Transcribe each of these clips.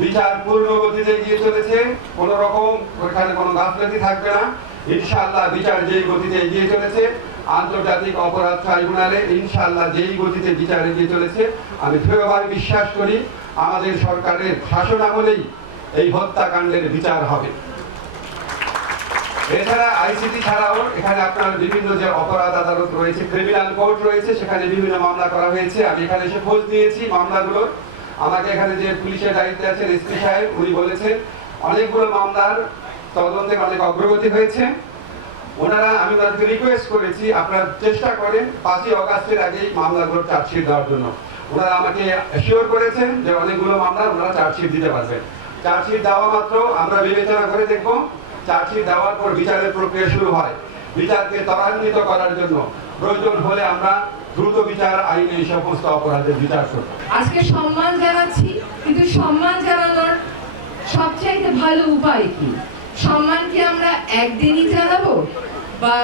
বিচার পূর্ণ গতিতে এগিয়ে চলেছে। কোন রকম ওখানে কোনো গাফলতি থাকবে না। ইনশাআল্লাহ বিচার যেই গতিতে এগিয়ে চলেছে, আন্তর্জাতিক অপরাধ ট্রাইব্যুনালে ইনশাআল্লাহ যেই গতিতে বিচার এগিয়ে চলেছে, আমি দৃঢ়ভাবে বিশ্বাস করি আমাদের সরকারের শাসন আমলেই এই হত্যাকাণ্ডের বিচার হবে। এছাড়া আইসিটি ছাড়াও এখানে আপনার বিভিন্ন যে অপরাধ আদালত রয়েছে, ক্রিমিনাল কোর্ট রয়েছে, সেখানে বিভিন্ন মামলা করা হয়েছে। আমি এখানে এসে খোঁজ নিয়েছি মামলাগুলো আমাকে এখানে যে পুলিশের দায়িত্বে আছেন এসপি সাহেব, উনি বলেছেন, অনেকগুলো মামলার তদন্তে অনেক অগ্রগতি হয়েছে। ওনারা, আমি ওনাদেরকে রিকোয়েস্ট করেছি, আপনারা চেষ্টা করেন, পাঁচই অগাস্টের আগেই মামলাগুলোর চার্জশিট দেওয়ার জন্য। ওনারা আমাকে অ্যাসিওর করেছেন যে অনেকগুলো মামলা ওনারা চার্জশিট দিতে পারবেন। চার্জশিট দেওয়া মাত্র আমরা বিবেচনা করে দেখব, চার্জশিট দেওয়ার পর বিচারের প্রক্রিয়া শুরু হয়। বিচারকে ত্বরান্বিত করার জন্য প্রয়োজন হলে আমরা দ্রুত বিচার আইনে এই সমস্ত অপরাধের বিচার করবে। আজকে সম্মান জানাচ্ছি, কিন্তু সম্মান জানানোর সবচাইতে ভালো উপায় কি? সম্মান কি আমরা একদিনই জানাব? বা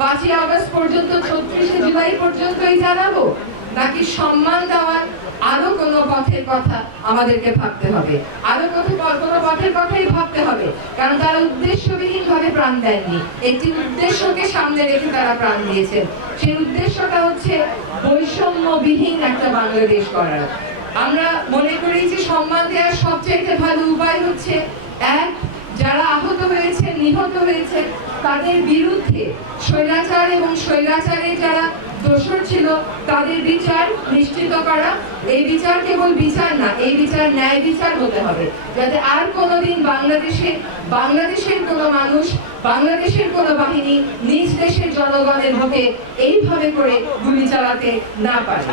পাঁচই আগস্ট পর্যন্ত, ছত্রিশে জুলাই পর্যন্তই জানাব? নাকি সম্মান দেওয়ার কথা আমাদেরকে ভাবতে হবে। আরও কোনো কোনো পথের কথাই ভাবতে হবে। কারণ তারা উদ্দেশ্যবিহীন ভাবে প্রাণ দেননি। একটি উদ্দেশ্যকে সামনে রেখে তারা প্রাণ দিয়েছেন। সেই উদ্দেশ্যটা হচ্ছে বৈষম্যবিহীন একটা বাংলাদেশ করার আমরা মনে করি যে সম্মান দেওয়ার সবচাইতে ভালো উপায় হচ্ছে, এক, যারা আহত হয়েছে নিহত হয়েছে তাদের বিরুদ্ধে স্বৈরাচার এবং স্বৈরাচারে যারা দোষর ছিল, তাদের বিচার নিশ্চিত করা। এই বিচার কেবল বিচার না, এই বিচার ন্যায় বিচার হতে হবে। যাতে আর কোনোদিন বাংলাদেশে, বাংলাদেশের কোনো মানুষ, বাংলাদেশের কোনো বাহিনী নিজ দেশের জনগণের বুকে এইভাবে করে গুলি চালাতে না পারে।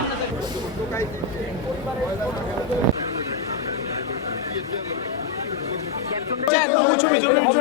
ইমরান